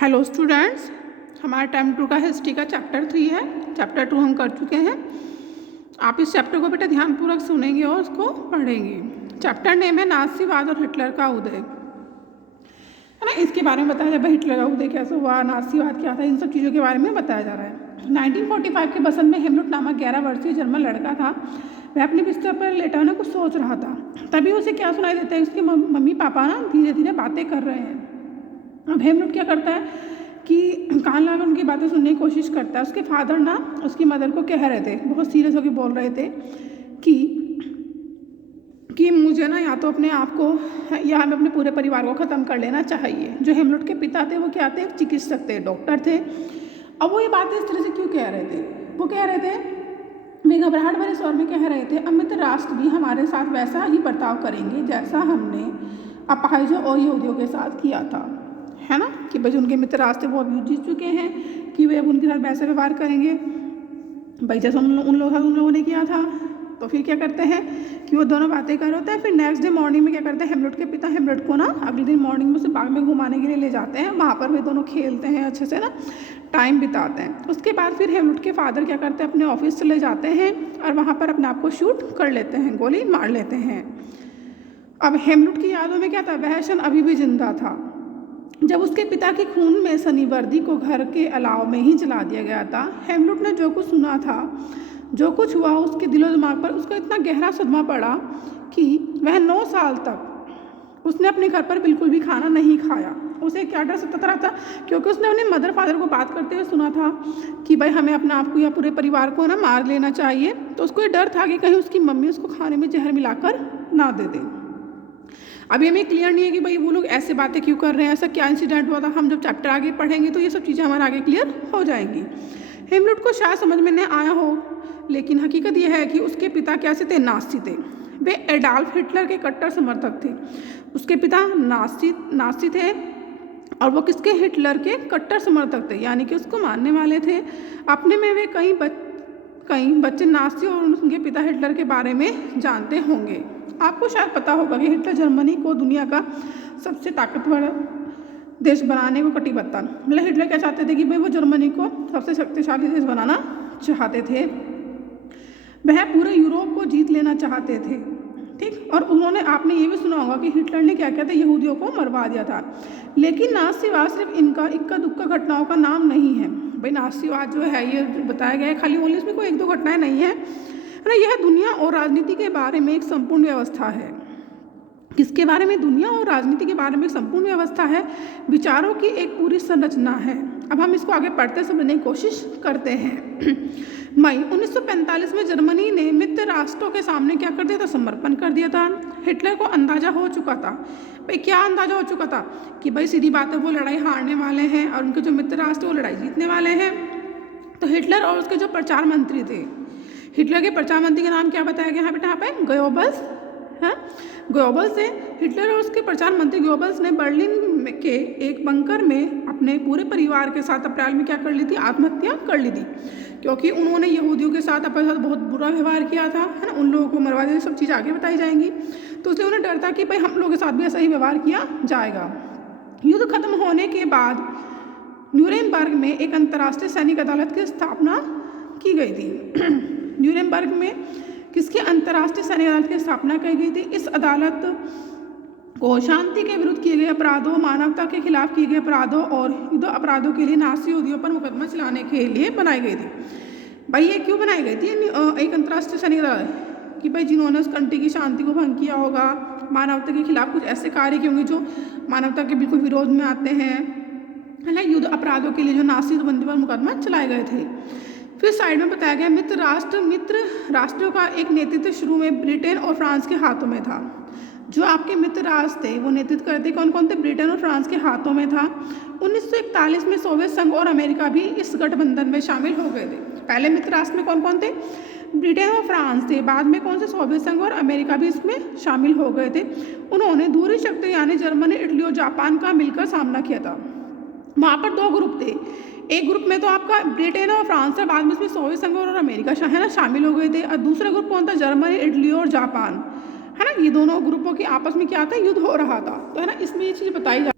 Hello students, हमारा term 2 का history का चैप्टर 3 है। चैप्टर 2 हम कर चुके हैं। आप इस चैप्टर को बेटा ध्यानपूर्वक सुनेंगे और उसको पढ़ेंगे। चैप्टर नेम है नाज़ीवाद और हिटलर का उदय, है ना। इसके बारे में बताया जाए हिटलर का उदय कैसे हुआ, नाज़ीवाद क्या था, इन सब चीज़ों के बारे में बताया जा रहा है। 1945 के बसंत में हेमलुट नामक 11 वर्षीय जर्मन लड़का था। वह अपने बिस्तर पर लेटा होने कुछ सोच रहा था। तभी उसे क्या सुनाई देता है, उसके मम्मी पापा ना धीरे धीरे बातें कर रहे हैं। अब हेमलुट क्या करता है कि कान लगाकर उनकी बातें सुनने की कोशिश करता है। उसके फादर ना उसकी मदर को कह रहे थे, बहुत सीरियस होकर बोल रहे थे कि मुझे ना या तो अपने आप को या हमें अपने पूरे परिवार को ख़त्म कर लेना चाहिए। जो हेमलुट के पिता थे वो क्या थे, चिकित्सक थे, डॉक्टर थे। अब वो ये बातें इस तरह से क्यों कह रहे थे, वो कह रहे थे, वे घबराहट भरे स्वर में कह रहे थे, अमित राष्ट्र भी हमारे साथ वैसा ही बर्ताव करेंगे जैसा हमने अपाहिजों और यहूदियों के साथ किया था, है ना। कि भाई उनके मित्र रास्ते वो अभी जीत चुके हैं कि वे अब उनके साथ वैसे व्यवहार करेंगे भाई जैसा उन लोगों ने किया था। तो फिर क्या करते हैं कि वो दोनों बातें कर होते हैं। फिर नेक्स्ट डे मॉर्निंग में क्या करते हैं, हेमलुट के पिता हेमलुट को ना अगले दिन मॉर्निंग में उसे बाग में घुमाने के लिए ले जाते हैं। वहाँ पर वे दोनों खेलते हैं, अच्छे से ना टाइम बिताते हैं। उसके बाद फिर हेमलुट के फादर क्या करते हैं, अपने ऑफिस चले जाते हैं और वहाँ पर अपने आप को शूट कर लेते हैं, गोली मार लेते हैं। अब हेमलुट की यादों में क्या था, वह क्षण अभी भी जिंदा था जब उसके पिता के खून में सनी वर्दी को घर के अलाव में ही जला दिया गया था। हेमलुट ने जो कुछ सुना था, जो कुछ हुआ, उसके दिलो दिमाग पर उसका इतना गहरा सदमा पड़ा कि वह 9 साल तक उसने अपने घर पर बिल्कुल भी खाना नहीं खाया। उसे क्या डर सताता रहा था, क्योंकि उसने अपने मदर फादर को बात करते हुए सुना था कि भाई हमें अपने आप को या पूरे परिवार को ना मार लेना चाहिए। तो उसको ये डर था कि कहीं उसकी मम्मी उसको खाने में जहर मिलाकर ना दे दे। अभी हमें क्लियर नहीं है कि भाई वो लोग ऐसे बातें क्यों कर रहे हैं, ऐसा क्या इंसिडेंट हुआ था। हम जब चैप्टर आगे पढ़ेंगे तो ये सब चीज़ें हमारे आगे क्लियर हो जाएंगी। हेमलुट को शायद समझ में नहीं आया हो, लेकिन हकीकत यह है कि उसके पिता कैसे थे, नाज़ी थे। वे एडॉल्फ हिटलर के कट्टर समर्थक थे। उसके पिता नाज़ी थे और वो किसके, हिटलर के कट्टर समर्थक थे, यानी कि उसको मानने वाले थे। अपने में वे कई बच्चे नाज़ी और उनके पिता हिटलर के बारे में जानते होंगे। आपको शायद पता होगा कि हिटलर जर्मनी को दुनिया का सबसे ताकतवर देश बनाने को कटिबद्ध था। मतलब हिटलर क्या चाहते थे कि भाई वो जर्मनी को सबसे शक्तिशाली देश बनाना चाहते थे। वह पूरे यूरोप को जीत लेना चाहते थे, ठीक। और उन्होंने, आपने ये भी सुना होगा कि हिटलर ने क्या किया था, यहूदियों को मरवा दिया था। लेकिन नाज़ीवाद सिर्फ इनका इक्का दुक्का घटनाओं का नाम नहीं है। भाई नाज़ीवाद जो है ये बताया गया है, खाली ओनली इसमें कोई 1-2 घटनाएं नहीं है ना। यह दुनिया और राजनीति के बारे में एक संपूर्ण व्यवस्था है। किसके बारे में, दुनिया और राजनीति के बारे में एक संपूर्ण व्यवस्था है, विचारों की एक पूरी संरचना है। अब हम इसको आगे पढ़ते समझने की कोशिश करते हैं। मई 1945 में जर्मनी ने मित्र राष्ट्रों के सामने क्या कर दिया था, समर्पण कर दिया था। हिटलर को अंदाजा हो चुका था, भाई क्या अंदाजा हो चुका था कि भाई सीधी बात है, वो लड़ाई हारने वाले हैं और उनके जो मित्र राष्ट्र वो लड़ाई जीतने वाले हैं। तो हिटलर और उसके जो प्रचार मंत्री थे, हिटलर के प्रचार मंत्री का नाम क्या बताया गया है बेटा यहाँ पे, गोयबल्स, है। गोयबल्स से हिटलर और उसके प्रचार मंत्री गोयबल्स ने बर्लिन के एक बंकर में अपने पूरे परिवार के साथ अप्रैल में क्या कर ली थी, आत्महत्या कर ली थी। क्योंकि उन्होंने यहूदियों के साथ अपने साथ बहुत बुरा व्यवहार किया था, है ना, उन लोगों को मरवा दिया। सब चीज़ आगे बताई जाएंगी। तो इसलिए उन्हें डर था कि भाई हम लोगों के साथ भी ऐसा ही व्यवहार किया जाएगा। युद्ध खत्म होने के बाद न्यूरेमबर्ग में एक अंतर्राष्ट्रीय सैनिक अदालत की स्थापना की गई थी। न्यूरेमबर्ग में किसकी, अंतर्राष्ट्रीय सैनिक अदालत की स्थापना की गई थी। इस अदालत को शांति के विरुद्ध किए गए अपराधों, मानवता के खिलाफ किए गए अपराधों और युद्ध अपराधों के लिए नाज़ी यहूदियों पर मुकदमा चलाने के लिए बनाई गई थी। भाई ये क्यों बनाई गई थी एक अंतर्राष्ट्रीय सैनिक अदालत, कि भाई जिन्होंने उस कंट्री की शांति को भंग किया होगा, मानवता के खिलाफ कुछ ऐसे कार्य किए होंगे जो मानवता के बिल्कुल विरोध में आते हैं, है ना, युद्ध अपराधों के लिए जो नाज़ी बंदी पर मुकदमा चलाए गए थे। फिर साइड में बताया गया मित्र राष्ट्रों का एक नेतृत्व शुरू में ब्रिटेन और फ्रांस के हाथों में था। जो आपके मित्र राष्ट्र थे वो नेतृत्व करते कौन कौन थे, ब्रिटेन और फ्रांस के हाथों में था। 1941 में सोवियत संघ और अमेरिका भी इस गठबंधन में शामिल हो गए थे। पहले मित्र राष्ट्र में कौन कौन थे, ब्रिटेन और फ्रांस थे। बाद में कौन से, सोवियत संघ और अमेरिका भी इसमें शामिल हो गए थे। उन्होंने दूसरी शक्ति यानी जर्मनी, इटली और जापान का मिलकर सामना किया था। वहाँ पर 2 ग्रुप थे। एक ग्रुप में तो आपका ब्रिटेन और फ्रांस था, बाद में इसमें सोवियत संघ और अमेरिका है ना शामिल हो गए थे। और दूसरा ग्रुप कौन था, जर्मनी, इटली और जापान, है ना। ये दोनों ग्रुपों के आपस में क्या था, युद्ध हो रहा था। तो है ना, इसमें ये चीज़ बताई जा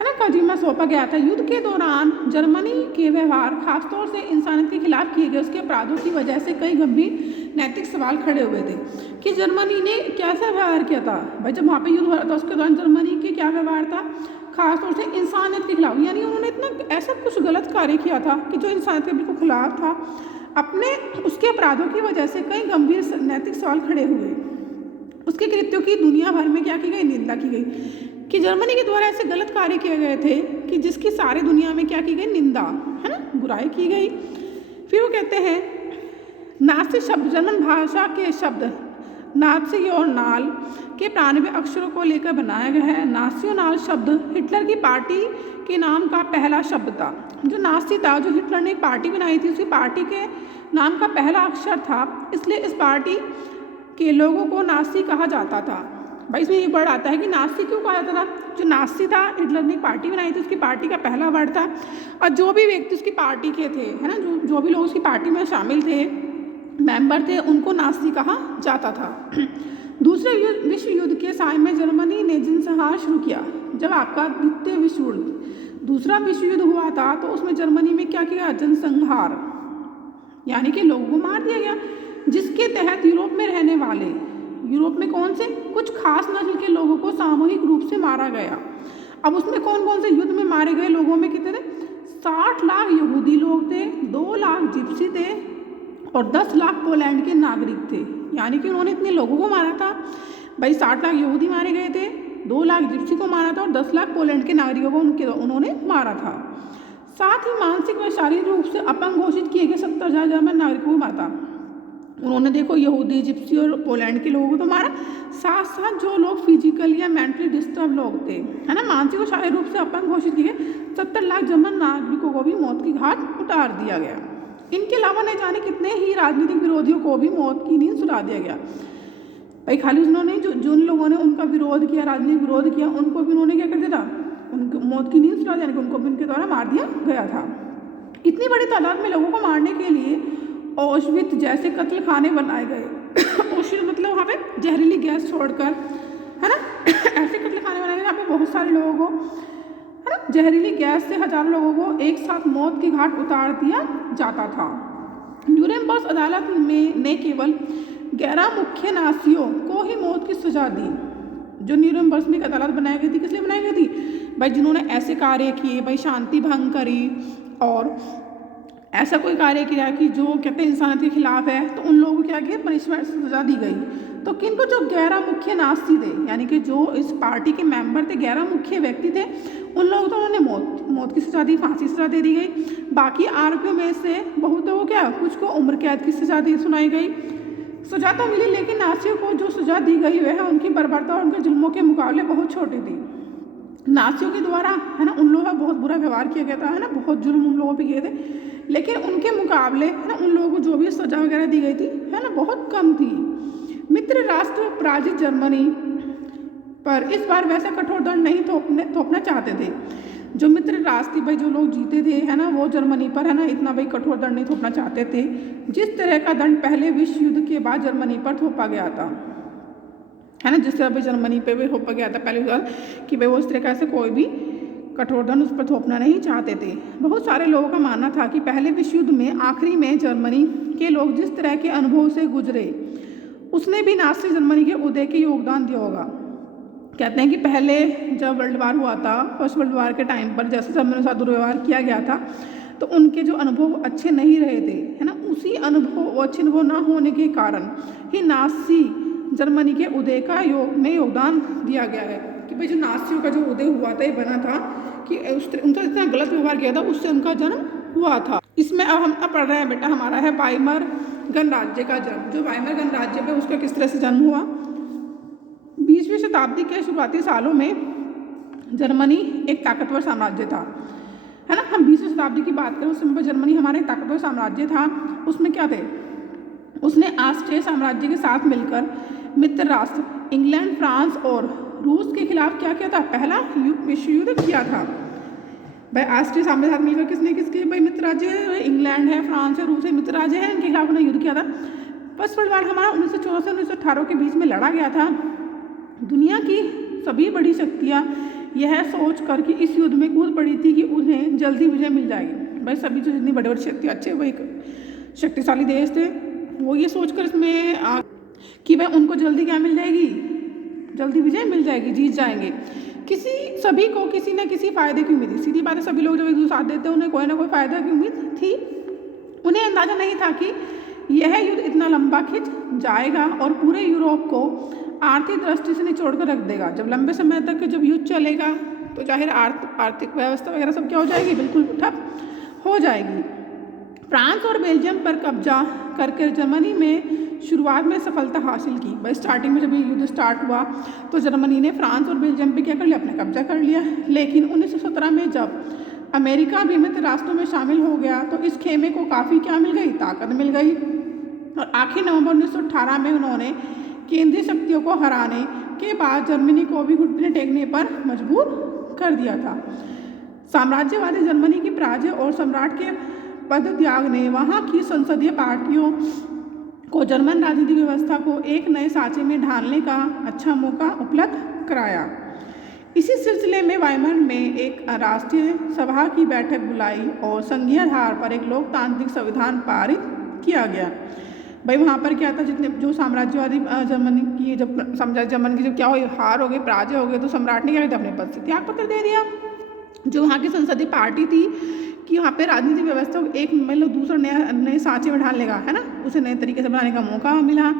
है ना, का जिम्मा सौंपा गया था। युद्ध के दौरान जर्मनी के व्यवहार, खासतौर से इंसानियत के खिलाफ किए गए उसके अपराधों की वजह से कई गंभीर नैतिक सवाल खड़े हुए थे कि जर्मनी ने कैसा व्यवहार किया था। भाई जब वहाँ पे युद्ध हो रहा था उसके दौरान जर्मनी के क्या व्यवहार था, खासतौर से इंसानियत के खिलाफ, यानी उन्होंने इतना ऐसा कुछ गलत कार्य किया था कि जो इंसानियत के बिल्कुल खिलाफ था। अपने उसके अपराधों की वजह से कई गंभीर नैतिक सवाल खड़े हुए। उसके कृत्यों की दुनिया भर में क्या की गई, निंदा की गई कि जर्मनी के द्वारा ऐसे गलत कार्य किए गए थे कि जिसकी सारी दुनिया में क्या की गई, निंदा, है ना, बुराई की गई। फिर वो कहते हैं नासी शब्द जर्मन भाषा के शब्द नाजी और नाल के 92 अक्षरों को लेकर बनाया गया है। नासियोनाल शब्द हिटलर की पार्टी के नाम का पहला शब्द था। जो नासी था, जो हिटलर ने एक पार्टी बनाई थी, उसी पार्टी के नाम का पहला अक्षर था, इसलिए इस पार्टी के लोगों को नासी कहा जाता था। भाई इसमें ये वर्ड आता है कि नासी क्यों कहा जाता था। जो नासी था, हिटलर ने एक पार्टी बनाई थी, उसकी पार्टी का पहला वर्ड था, और जो भी व्यक्ति उसकी पार्टी के थे, है ना, जो भी लोग उसकी पार्टी में शामिल थे, मेंबर थे, उनको नासी कहा जाता था। दूसरे विश्व युद्ध के समय में जर्मनी ने जनसंहार शुरू किया। जब आपका द्वितीय विश्व युद्ध, दूसरा विश्व युद्ध हुआ था, तो उसमें जर्मनी में क्या किया, जनसंहार, यानी कि लोगों को मार दिया गया, जिसके तहत यूरोप में रहने वाले, यूरोप में कौन से, कुछ खास नस्ल के लोगों को सामूहिक रूप से मारा गया। अब उसमें कौन कौन से युद्ध में मारे गए लोगों में कितने थे, 60 लाख यहूदी लोग थे, 2 लाख जिप्सी थे और 10 लाख पोलैंड के नागरिक थे। यानी कि उन्होंने इतने लोगों को मारा था। भाई 60 लाख यहूदी मारे गए थे, 2 लाख जिप्सी को मारा था और 10 लाख पोलैंड के नागरिकों को उन्होंने मारा था। साथ ही मानसिक व शारीरिक रूप से अपंग घोषित किए गए 70,000 जर्मन नागरिकों को मारा। उन्होंने देखो यहूदी, जिप्सी और पोलैंड के लोगों को तो मारा, साथ साथ जो लोग फिजिकल या मेंटली डिस्टर्ब लोग थे, है ना, मानसिक और शारीरिक रूप से अपंग घोषित किए गए 70 लाख जर्मन नागरिकों को भी मौत की घाट उतार दिया गया। इनके अलावा न जाने कितने ही राजनीतिक विरोधियों को भी मौत की नींद सुला दिया गया। भाई खाली उन्होंने जिन लोगों ने उनका विरोध किया, राजनीतिक विरोध किया, उनको भी उन्होंने क्या कर दिया था, उनको मौत की नींद सुला दिया, उनको भी उनके द्वारा मार दिया गया था। इतनी बड़ी तादाद में लोगों को मारने के लिए ऑश्वित्ज जैसे कत्ल खाने बनाए गए। ऑश्वित्ज मतलब वहाँ पे जहरीली गैस छोड़कर, है ना, ऐसे कत्ल खाने बनाए गए जहाँ पे बहुत सारे लोगों को, है ना, जहरीली गैस से हजारों लोगों को एक साथ मौत की घाट उतार दिया जाता था। न्यूरेमबर्ग अदालत ने केवल 11 मुख्य नासियों को ही मौत की सजा दी। जो न्यूरेमबर्ग में एक अदालत बनाई गई थी, किस लिए बनाई गई थी, भाई जिन्होंने ऐसे कार्य किए, भाई शांति भंग करी और ऐसा कोई कार्य किया कि जो कहते हैं इंसानियत के खिलाफ है, तो उन लोगों को क्या किया, पनिशमेंट सजा दी गई। तो किनको, जो 11 मुख्य नासी थे, यानी कि जो इस पार्टी के मेंबर थे, 11 मुख्य व्यक्ति थे, उन लोगों को उन्होंने मौत की सजा दी, फांसी सजा दे दी गई। बाकी आरोपियों में से बहुतों को क्या, कुछ को उम्र कैद की सजा दी सुनाई गई। सजा तो मिली, लेकिन नासियों को जो सजा दी गई वह उनकी बर्बरता और उनके जुल्मों के मुकाबले बहुत छोटी थी। नासियों के द्वारा, है ना, उन लोगों का बहुत बुरा व्यवहार किया गया था, है ना, बहुत जुल्म उन लोगों पे किए थे, लेकिन उनके मुकाबले, है ना, उन लोगों को जो भी सजा वगैरह दी गई थी, है ना, बहुत कम थी। मित्र राष्ट्र पराजित जर्मनी पर इस बार वैसा कठोर दंड नहीं थोपना चाहते थे। जो मित्र राष्ट्र, भाई जो लोग जीते थे, है ना, वो जर्मनी पर, है ना, इतना भाई कठोर दंड नहीं थोपना चाहते थे जिस तरह का दंड पहले विश्व युद्ध के बाद जर्मनी पर थोपा गया था, है ना, जिस तरह भाई जर्मनी पे भी थोपा गया था पहले कि भाई वो इस तरह का ऐसे कोई भी कठोर दंड उस पर थोपना नहीं चाहते थे। बहुत सारे लोगों का मानना था कि पहले विश्व युद्ध में आखिरी में जर्मनी के लोग जिस तरह के अनुभव से गुजरे, उसने भी नाज़ी जर्मनी के उदय के योगदान दिया होगा। कहते हैं कि पहले जब वर्ल्ड वार हुआ था, फर्स्ट वर्ल्ड वार के टाइम पर जैसे जर्मनी के साथ दुर्व्यवहार किया गया था, तो उनके जो अनुभव अच्छे नहीं रहे थे, है ना, उसी अनुभव, अच्छे अनुभव ना होने के कारण ही नाज़ी जर्मनी के उदय का योगदान दिया गया है कि भाई जो नाज़ियों का जो उदय हुआ था, ये बना था कि उनका इतना गलत व्यवहार किया था, उससे उनका जन्म हुआ था। इसमें अब हम पढ़ रहे हैं बेटा, हमारा है वाइमर गणराज्य का जन्म। जो वाइमर गणराज्य है उसका किस तरह से जन्म हुआ। 20वीं शताब्दी के शुरुआती सालों में जर्मनी एक ताकतवर साम्राज्य था, है ना। हम 20वीं शताब्दी की बात करें, उस समय पर जर्मनी हमारा एक ताकतवर साम्राज्य था। उसमें क्या थे, उसने ऑस्ट्रिया साम्राज्य के साथ मिलकर मित्र राष्ट्र इंग्लैंड, फ्रांस और रूस के खिलाफ क्या किया था, पहला विश्व युद्ध किया था। भाई ऑस्ट्रिया साम्राज्य के साथ मिलकर किसके भाई मित्र राज्य, इंग्लैंड है, फ्रांस है, रूस है, मित्र राज्य है, इनके खिलाफ उन्होंने युद्ध किया था। फर्स्ट वर्ल्ड वार हमारा 1914 से 1918 के बीच में लड़ा गया था। दुनिया की सभी बड़ी शक्तियाँ यह सोच कर कि इस युद्ध में कूद पड़ी थी कि उन्हें जल्दी विजय मिल जाएगी। भाई सभी जो जितनी बड़े बड़े शक्ति अच्छे वही शक्तिशाली देश थे, वो ये सोचकर इसमें कि भाई उनको जल्दी क्या मिल जाएगी, जल्दी विजय मिल जाएगी, जीत जाएंगे। सभी को किसी न किसी फ़ायदे की उम्मीद थी। सीधी बात है, सभी लोग जब एक दूसरे साथ देते हैं उन्हें कोई ना कोई फ़ायदा की उम्मीद थी। उन्हें अंदाज़ा नहीं था कि यह युद्ध इतना लंबा खिंच जाएगा और पूरे यूरोप को आर्थिक दृष्टि से निचोड़ कर रख देगा। जब लंबे समय तक जब युद्ध चलेगा तो जाहिर आर्थिक व्यवस्था वगैरह सब क्या हो जाएगी, बिल्कुल ठप हो जाएगी। फ्रांस और बेल्जियम पर कब्जा करके जर्मनी में शुरुआत में सफलता हासिल की। भाई स्टार्टिंग में जब ये युद्ध स्टार्ट हुआ तो जर्मनी ने फ्रांस और बेल्जियम पे क्या कर लिया, अपना कब्जा कर लिया। लेकिन 1917 में जब अमेरिका भी मित्र राष्ट्रों में शामिल हो गया तो इस खेमे को काफ़ी क्या मिल गई, ताकत मिल गई। और आखिर नवंबर 1918 में उन्होंने केंद्रीय शक्तियों को हराने के बाद जर्मनी को भी घुटने टेकने पर मजबूर कर दिया था। साम्राज्यवादी जर्मनी की पराजय और सम्राट के पद त्याग ने वहाँ की संसदीय पार्टियों को जर्मन राजनीतिक व्यवस्था को एक नए सांचे में ढालने का अच्छा मौका उपलब्ध कराया। इसी सिलसिले में वाइमर में एक राष्ट्रीय सभा की बैठक बुलाई और संघीय आधार पर एक लोकतांत्रिक संविधान पारित किया गया। भाई वहाँ पर क्या था, जितने जो साम्राज्यवादी जर्मनी की जब क्या हो, हार हो गई, पराजय हो गई, तो सम्राट ने क्या किया, अपने पद से त्यागपत्र दे दिया। जो वहाँ की संसदीय पार्टी थी कि वहाँ पे राजनीतिक व्यवस्था को एक मतलब दूसरा नए सांचे में ढालने का है ना, उसे नए तरीके से बनाने का मौका मिला।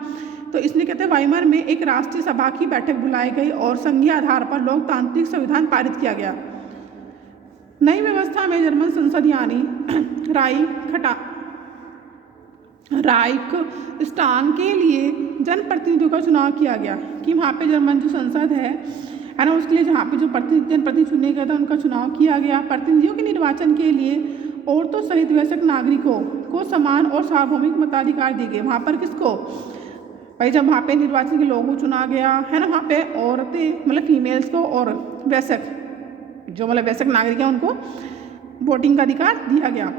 तो इसलिए कहते हैं वाइमर में एक राष्ट्रीय सभा की बैठक बुलाई गई और संघीय आधार पर लोकतांत्रिक संविधान पारित किया गया। नई व्यवस्था में जर्मन संसद यानी राइक स्टांग के लिए जनप्रतिनिधियों का चुनाव किया गया कि वहाँ पे जर्मन जो संसद है ना, उसके लिए जहाँ पे जो जनप्रतिनिधि चुने गए थे उनका चुनाव किया गया। प्रतिनिधियों के निर्वाचन के लिए औरतों सहित वयस्क नागरिकों को समान और सार्वभौमिक मताधिकार दिए गए। वहाँ पर किसको, भाई जब वहाँ पे निर्वाचन के लोगों को चुना गया है ना, वहाँ पे औरतें मतलब फीमेल्स को और वयस्क जो मतलब वयस्क नागरिक हैं उनको वोटिंग का अधिकार दिया गया।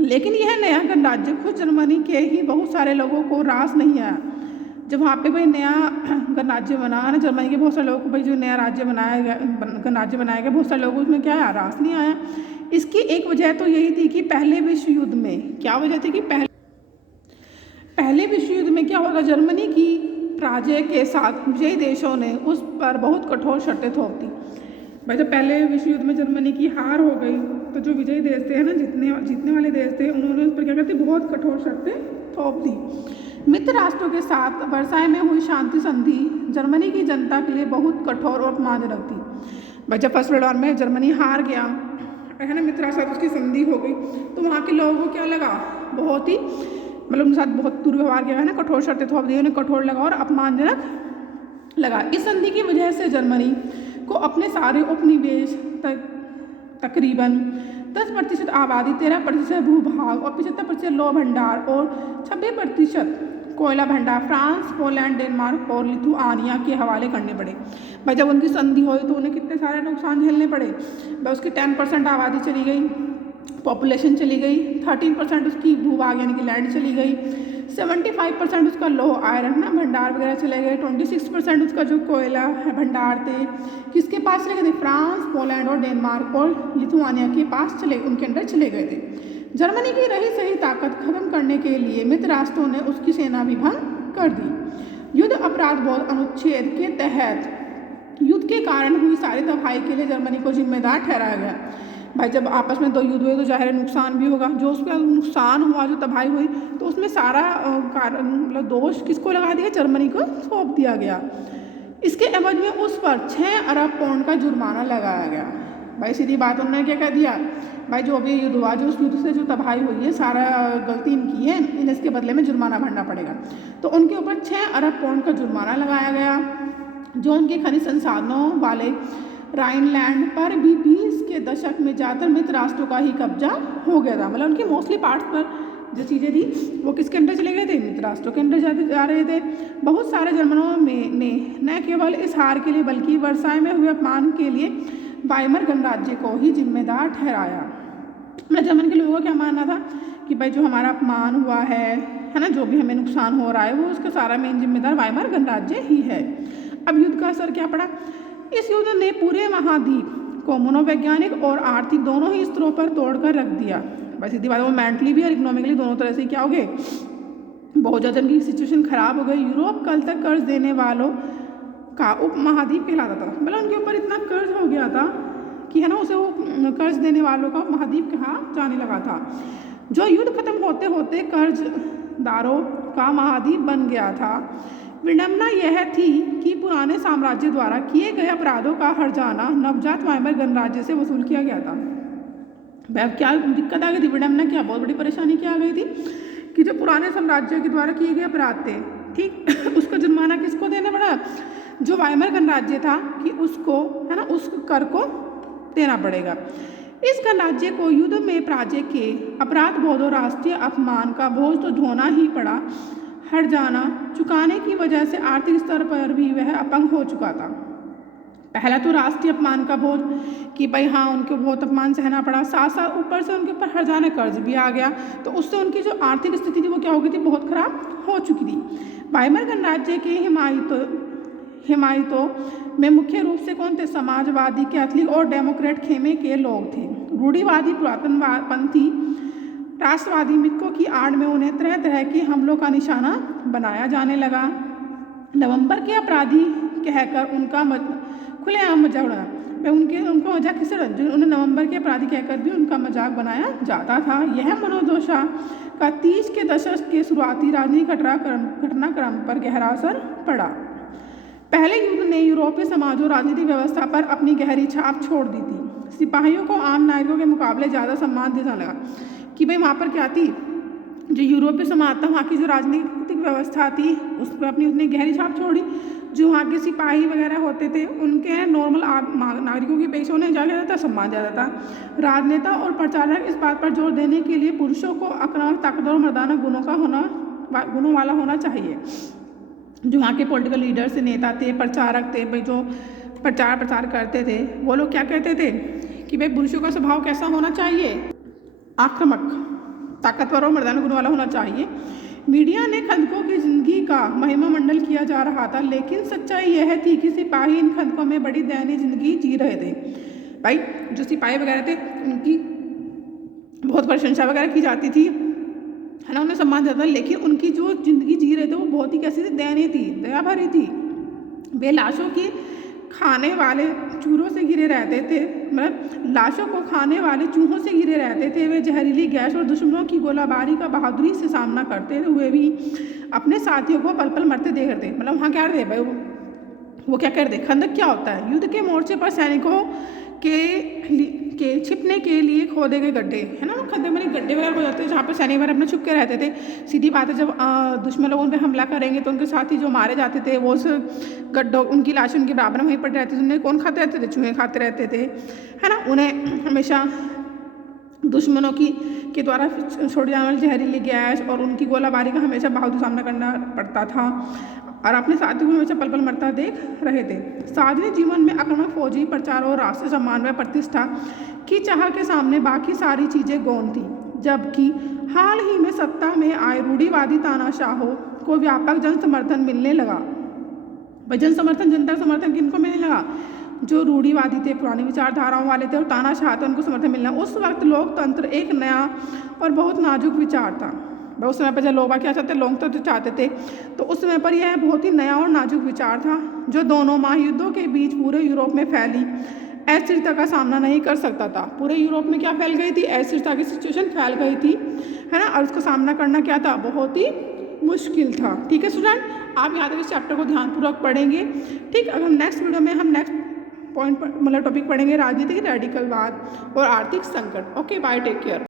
लेकिन यह नया गणराज्य खुद जर्मनी के ही बहुत सारे लोगों को रास नहीं आया। जब वहाँ पे भाई नया गणराज्य बना है ना, जर्मनी के बहुत सारे लोगों को भाई जो नया राज्य गणराज्य बनाया गया, बहुत सारे लोगों को उसमें क्या आया, रास नहीं आया। इसकी एक वजह तो यही थी कि पहले विश्व युद्ध में क्या वजह थी कि पहले विश्व युद्ध में क्या होगा, जर्मनी की पराजय के साथ विजयी देशों ने उस पर बहुत कठोर शर्तें थोप दी। भाई जब पहले विश्व युद्ध में जर्मनी की हार हो गई तो जो विजयी देश थे ना, जीतने वाले देश थे, उन्होंने उस पर क्या करती, बहुत कठोर शर्तें थोप दी। मित्र राष्ट्रों के साथ वर्साय में हुई शांति संधि जर्मनी की जनता के लिए बहुत कठोर और अपमानजनक थी। भाई जब फर्स्ट वर्ल्ड वॉर में जर्मनी हार गया है ना, मित्र राष्ट्र उसकी संधि हो गई, तो वहाँ के लोगों को क्या लगा, बहुत ही मतलब उनके साथ बहुत दुर्व्यवहार किया है ना, कठोर शर्तें थोप दी, उन्हें कठोर लगा और अपमानजनक लगा। इस संधि की वजह से जर्मनी को अपने सारे उपनिवेश तकरीबन 10% आबादी, 13% भूभाग और 75% लौह भंडार और 26% कोयला भंडार फ्रांस, पोलैंड, डेनमार्क और लिथुआनिया के हवाले करने पड़े। भाई जब उनकी संधि हुई तो उन्हें कितने सारे नुकसान झेलने पड़े। भाई उसकी 10% आबादी चली गई, पॉपुलेशन चली गई, 13% उसकी भूभाग यानी कि लैंड चली गई, 75% उसका लोह आयरन ना भंडार वगैरह चले गए, 26% उसका जो कोयला भंडार थे किसके पास चले गए थे, फ्रांस, पोलैंड और डेनमार्क और लिथुआनिया के पास उनके अंदर चले गए थे। जर्मनी की रही सही ताकत खत्म करने के लिए मित्र राष्ट्रों ने उसकी सेना भी भंग कर दी। युद्ध अपराध बोध अनुच्छेद के तहत युद्ध के कारण हुई सारी तबाही के लिए जर्मनी को जिम्मेदार ठहराया गया। भाई जब आपस में दो युद्ध हुए तो जाहिर नुकसान भी होगा, जो उसका नुकसान हुआ, जो तबाही हुई, तो उसमें सारा कारण मतलब दोष किसको लगा दिया, जर्मनी को सौंप दिया गया। इसके एवज में उस पर 6 अरब पाउंड का जुर्माना लगाया गया। भाई सीधी बात उन्होंने क्या कह दिया, भाई जो अभी युद्ध हुआ, जो उस युद्ध से जो तबाही हुई है, सारा गलती इनकी है, इन इसके बदले में जुर्माना भरना पड़ेगा। तो उनके ऊपर 6 अरब पाउंड का जुर्माना लगाया गया। जो उनके खनिज संसाधनों वाले राइनलैंड पर भी 20 के दशक में ज़्यादातर मित्र राष्ट्रों का ही कब्जा हो गया था। मतलब उनकी मोस्टली पार्ट्स पर जो चीज़ें थी वो किसके अंदर चले गए थे, मित्र राष्ट्रों के अंदर जा रहे थे। बहुत सारे जर्मनों ने न केवल इस हार के लिए बल्कि वर्साय में हुए अपमान के लिए वाइमर गणराज्य को ही जिम्मेदार ठहराया। मतलब जर्मन के लोगों का क्या मानना था कि भाई जो हमारा अपमान हुआ है ना, जो भी हमें नुकसान हो रहा है, वो उसका सारा मेन जिम्मेदार वाइमर गणराज्य ही है। अब युद्ध का असर क्या पड़ा, इस युद्ध ने पूरे महाद्वीप को मनोवैज्ञानिक और आर्थिक दोनों ही स्तरों पर तोड़कर रख दिया। बस सीधी बात है, वो मेंटली भी और इकोनॉमिकली दोनों तरह से क्या हो गए, बहुत ज़्यादा उनकी सिचुएशन खराब हो गई। यूरोप कल तक कर्ज देने वालों का उपमहाद्वीप कहलाता था, मतलब उनके ऊपर इतना कर्ज हो गया था कि है ना, उसे वो कर्ज देने वालों का उपमहाद्वीप कहा जाने लगा था, जो युद्ध खत्म होते होते कर्जदारों का महाद्वीप बन गया था। विडंबना यह थी कि पुराने साम्राज्य द्वारा किए गए अपराधों का हर्जाना नवजात वाइमर गणराज्य से वसूल किया गया था। अब क्या दिक्कत आ गई थी, विडंबना क्या बहुत बड़ी परेशानी क्या आ गई थी कि जो पुराने साम्राज्य के द्वारा किए गए अपराध थे, ठीक, उसका जुर्माना किसको देना पड़ा, जो वाइमर गणराज्य था कि उसको है ना, उस कर को देना पड़ेगा। इस गणराज्य को युद्ध में पराजय के अपराध बोधों राष्ट्रीय अपमान का बोझ तो ढोना ही पड़ा, हर्जाना चुकाने की वजह से आर्थिक स्तर पर भी वह अपंग हो चुका था। पहला तो राष्ट्रीय अपमान का बोझ कि भाई हाँ, उनको बहुत अपमान सहना पड़ा, साथ साथ ऊपर से उनके ऊपर हर्जाना कर्ज भी आ गया, तो उससे उनकी जो आर्थिक स्थिति थी वो क्या हो गई थी, बहुत खराब हो चुकी थी। वाइमर गणराज्य के हिमायतों में मुख्य रूप से कौन थे, समाजवादी, कैथलिक और डेमोक्रेट खेमे के लोग थे। रूढ़िवादी पुरातनपंथी राष्ट्रवादी मिथकों की आड़ में उन्हें तरह तरह के हमलों का निशाना बनाया जाने लगा। नवंबर के अपराधी कहकर उनका खुलेआम मजाक उड़ाया, उनको मजाक किससे उड़ाया, उन्हें नवंबर के अपराधी कहकर भी उनका मजाक बनाया जाता था। यह मनोदशा का 30 के दशक के शुरुआती राजनीतिक घटनाक्रम पर गहरा असर पड़ा। पहले युद्ध ने यूरोपीय समाज और राजनीतिक व्यवस्था पर अपनी गहरी छाप छोड़ दी थी। सिपाहियों को आम नागरिकों के मुकाबले ज़्यादा सम्मान दिया जाने लगा कि भाई वहाँ पर क्या थी, जो यूरोपीय समाज था, वहाँ की जो राजनीतिक व्यवस्था थी उस पर अपनी उसने गहरी छाप छोड़ी। जो वहाँ के सिपाही वगैरह होते थे उनके नॉर्मल नागरिकों की अपेक्षा उन्हें ज़्यादा जाता था, सम्मान ज़्यादा था। राजनेता और प्रचारक इस बात पर जोर देने के लिए पुरुषों को आक्रामक, ताकतवर और मर्दाना गुणों वाला होना चाहिए। जो वहाँ के पॉलिटिकल लीडर्स, नेता थे, प्रचारक थे, भाई जो प्रचार करते थे, वो लोग क्या कहते थे कि भाई पुरुषों का स्वभाव कैसा होना चाहिए, आक्रामक, ताकतवर और मर्दाना गुण वाला होना चाहिए। मीडिया ने खंदकों की जिंदगी का महिमा मंडल किया जा रहा था, लेकिन सच्चाई यह थी कि सिपाही इन खंदकों में बड़ी दयनीय जिंदगी जी रहे थे। भाई जो सिपाही वगैरह थे उनकी बहुत प्रशंसा वगैरह की जाती थी, है ना, उन्हें सम्मान जाता था, लेकिन उनकी जो जिंदगी जी रहे थे वो बहुत ही कैसी थी, दयनीय थी, दया भरी थी। वे लाशों की खाने वाले चूहों से घिरे रहते थे, मतलब लाशों को खाने वाले चूहों से घिरे रहते थे। वे जहरीली गैस और दुश्मनों की गोलाबारी का बहादुरी से सामना करते हुए भी अपने साथियों को पल पल मरते देख रहे थे। मतलब वहाँ क्या रहे भाई, वो क्या करते, खंदक क्या होता है, युद्ध के मोर्चे पर सैनिकों के छिपने के लिए खोदे गए गड्ढे, है ना, खंदक में गड्ढे वगैरह हो जाते हैं जहाँ पर सैनिक वगैरह अपने छुप के रहते थे। सीधी बात है, जब दुश्मन लोग उन पर हमला करेंगे तो उनके साथी जो मारे जाते थे वो उस गड्ढों, उनकी लाशें उनके बराबर में वहीं पड़ी रहती थी। उन्हें कौन खाते रहते थे, चूहे खाते रहते थे, है ना। उन्हें हमेशा दुश्मनों के द्वारा छोड़ी जाने वाली जहरीली गैस और उनकी गोलाबारी का हमेशा बहादुर सामना करना पड़ता था और अपने साथियों को हमेशा पल पल मरता देख रहे थे। सार्वजनिक जीवन में आक्रामक फौजी प्रचार और राष्ट्रीय सम्मान व प्रतिष्ठा की चाह के सामने बाकी सारी चीज़ें गौण थी। जबकि हाल ही में सत्ता में आए रूढ़िवादी तानाशाहों को व्यापक जन समर्थन मिलने लगा। जन समर्थन, जनता समर्थन किनको मिलने लगा, जो रूढ़िवादी थे, पुरानी विचारधाराओं वाले थे और तानाशाह थे, उनको समर्थन मिलना। उस वक्त लोकतंत्र एक नया और बहुत नाजुक विचार था। उस समय पर जब लोग क्या चाहते, लोकतंत्र चाहते थे, तो उस समय पर यह बहुत ही नया और नाजुक विचार था जो दोनों महायुद्धों के बीच पूरे यूरोप में फैली अस्थिरता का सामना नहीं कर सकता था। पूरे यूरोप में क्या फैल गई थी, अस्थिरता की सिचुएशन फैल गई थी, है ना, और उसका सामना करना क्या था, बहुत ही मुश्किल था। ठीक है स्टूडेंट, आप यहाँ तक इस चैप्टर को ध्यानपूर्वक पढ़ेंगे। ठीक, अगर नेक्स्ट वीडियो में हम नेक्स्ट पॉइंट मतलब टॉपिक पढ़ेंगे राजनीतिक रेडिकलवाद और आर्थिक संकट। Okay, bye, take care.